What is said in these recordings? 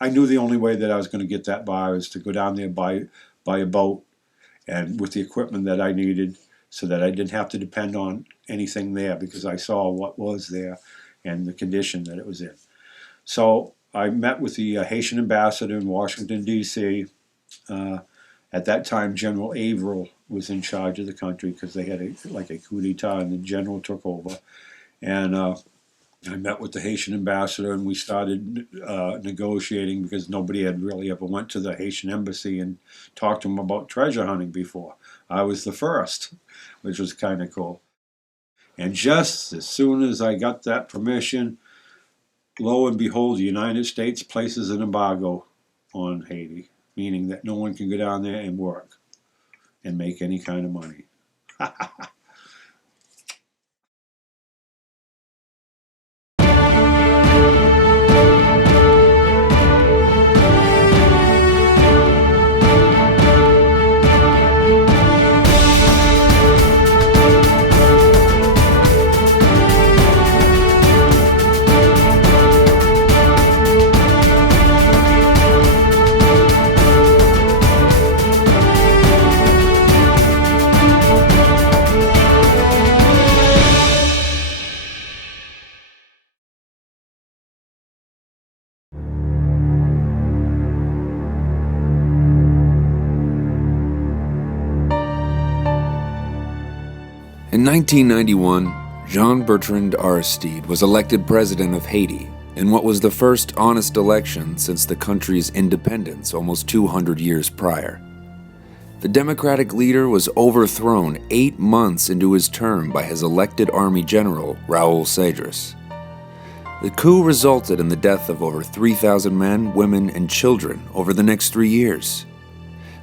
I knew the only way that I was going to get that by was to go down there by a boat and with the equipment that I needed so that I didn't have to depend on anything there because I saw what was there and the condition that it was in. So I met with the Haitian ambassador in Washington, D.C. At that time, General Averill was in charge of the country because they had a coup d'etat and the general took over. And I met with the Haitian ambassador and we started negotiating because nobody had really ever went to the Haitian embassy and talked to them about treasure hunting before. I was the first, which was kind of cool. And just as soon as I got that permission, lo and behold, the United States places an embargo on Haiti, meaning that no one can go down there and work and make any kind of money. In 1991, Jean-Bertrand Aristide was elected president of Haiti in what was the first honest election since the country's independence almost 200 years prior. The Democratic leader was overthrown 8 months into his term by his elected army general, Raoul Cedras. The coup resulted in the death of over 3,000 men, women, and children over the next 3 years.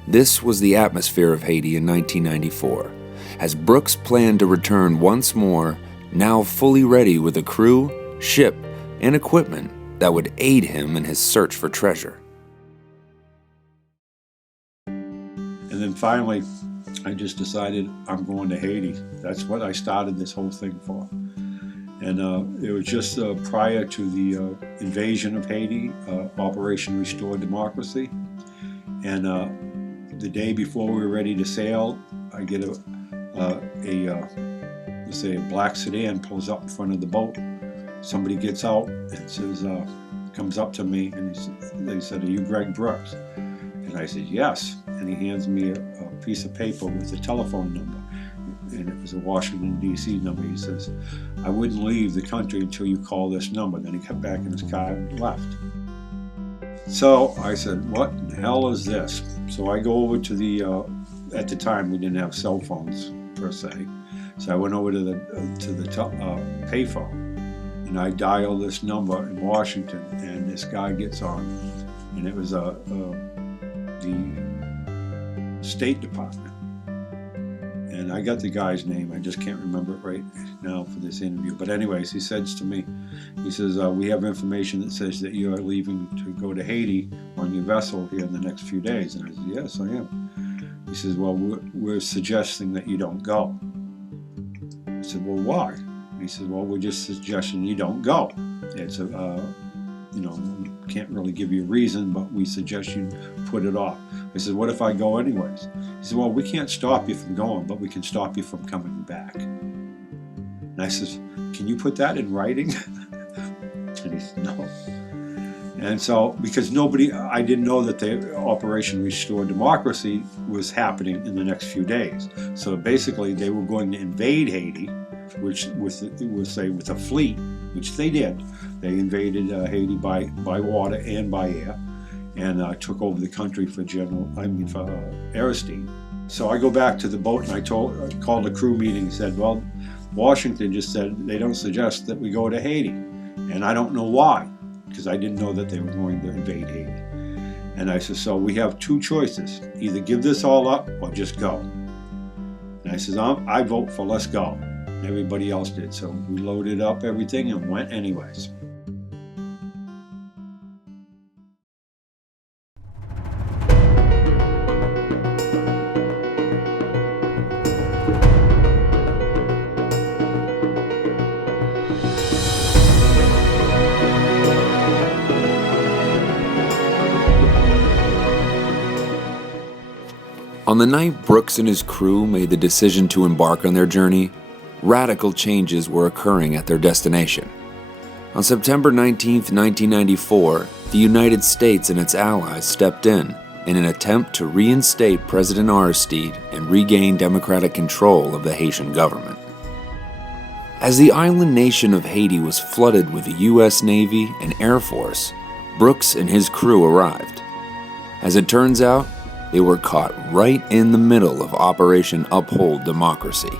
This was the atmosphere of Haiti in 1994, as Brooks planned to return once more, now fully ready with a crew, ship, and equipment that would aid him in his search for treasure. And then finally, I just decided I'm going to Haiti. That's what I started this whole thing for. And it was just prior to the invasion of Haiti, Operation Restore Democracy. And the day before we were ready to sail, I get let's say a black sedan pulls up in front of the boat. Somebody gets out and says, comes up to me and they said, "Are you Greg Brooks?" And I said, "Yes." And he hands me a piece of paper with a telephone number. And it was a Washington, D.C. number. He says, "I wouldn't leave the country until you call this number." Then he got back in his car and left. So I said, "What in the hell is this?" So I go over to the, at the time we didn't have cell phones per se. So I went over to the payphone and I dial this number in Washington and this guy gets on and it was the State Department. And I got the guy's name, I just can't remember it right now for this interview. But anyways, he says to me, he says, "We have information that says that you are leaving to go to Haiti on your vessel here in the next few days." And I said, "Yes, I am." He says, "Well, we're suggesting that you don't go." I said, "Well, why?" And he said, "Well, we're just suggesting you don't go. It's can't really give you a reason, but we suggest you put it off." I said, "What if I go anyways?" He said, "Well, we can't stop you from going, but we can stop you from coming back." And I said, "Can you put that in writing?" And he said, "No." And so, because I didn't know that the Operation Restore Democracy was happening in the next few days. So basically, they were going to invade Haiti, which with a fleet, which they did. They invaded Haiti by water and by air, and took over the country for Aristide. So I go back to the boat and I called a crew meeting and said, "Well, Washington just said they don't suggest that we go to Haiti, and I don't know why." Because I didn't know that they were going to invade Haiti. And I said, "So we have two choices. Either give this all up or just go." And I said, "I vote for let's go." And everybody else did. So we loaded up everything and went anyways. On the night Brooks and his crew made the decision to embark on their journey, radical changes were occurring at their destination. On September 19, 1994, the United States and its allies stepped in an attempt to reinstate President Aristide and regain democratic control of the Haitian government. As the island nation of Haiti was flooded with the U.S. Navy and Air Force, Brooks and his crew arrived. As it turns out, they were caught right in the middle of Operation Uphold Democracy.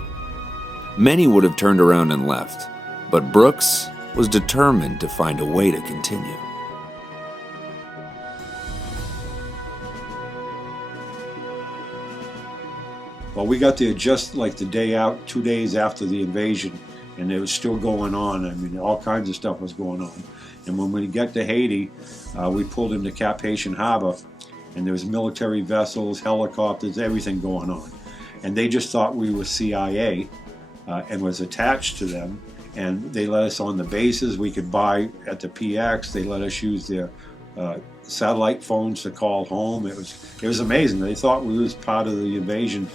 Many would have turned around and left, but Brooks was determined to find a way to continue. Well, we got there just like the day out, 2 days after the invasion, and it was still going on. I mean, all kinds of stuff was going on. And when we got to Haiti, we pulled into Cap Haitian Harbor, and there was military vessels, helicopters, everything going on. And they just thought we were CIA and was attached to them. And they let us on the bases. We could buy at the PX. They let us use their satellite phones to call home. It was amazing. They thought we was part of the invasion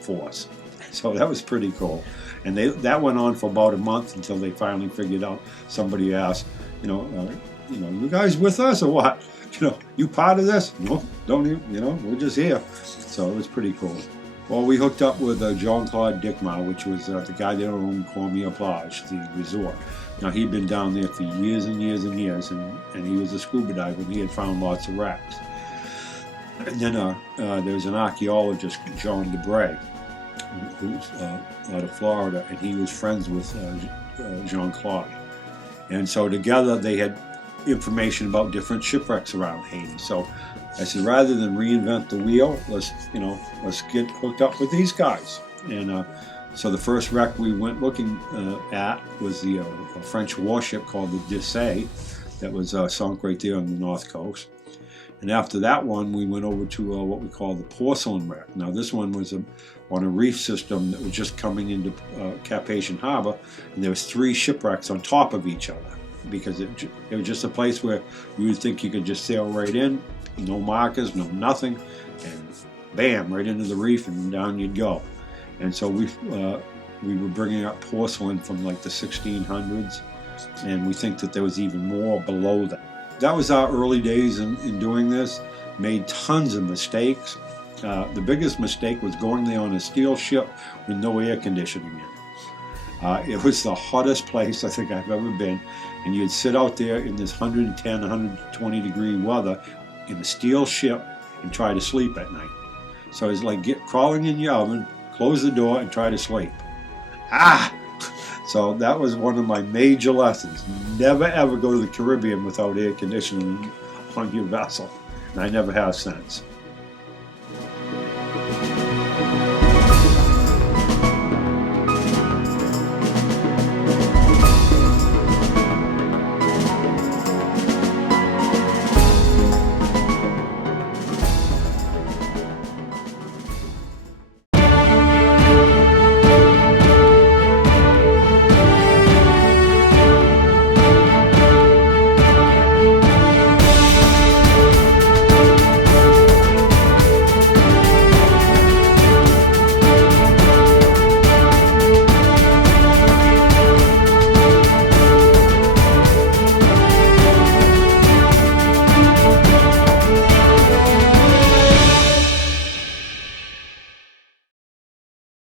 force. So that was pretty cool. And that went on for about a month until they finally figured out. Somebody asked, you guys with us or what? You part of this? No, don't even, we're just here. So it was pretty cool. Well, we hooked up with Jean-Claude Dickmar, which was the guy that owned Cormier Plage, the resort. Now, he'd been down there for years and years and years, and he was a scuba diver, and he had found lots of wrecks. And then there was an archaeologist, John DeBray, who's out of Florida, and he was friends with Jean-Claude. And so together they had information about different shipwrecks around Haiti. So I said, rather than reinvent the wheel, let's get hooked up with these guys. And so the first wreck we went looking at was a French warship called the Dissay that was sunk right there on the north coast. And after that one, we went over to what we call the Porcelain wreck. Now this one was on a reef system that was just coming into Cap Haitian Harbor, and there was 3 shipwrecks on top of each other, because it was just a place where you would think you could just sail right in, no markers, no nothing, and bam, right into the reef, and down you'd go. And so we were bringing up porcelain from like the 1600s, and we think that there was even more below that. That was our early days in doing this. Made tons of mistakes. The biggest mistake was going there on a steel ship with no air conditioning in it. It was the hottest place I think I've ever been, and you'd sit out there in this 110, 120 degree weather in a steel ship and try to sleep at night. So it's like crawling in your oven, close the door, and try to sleep. So that was one of my major lessons. Never ever go to the Caribbean without air conditioning on your vessel. And I never have since.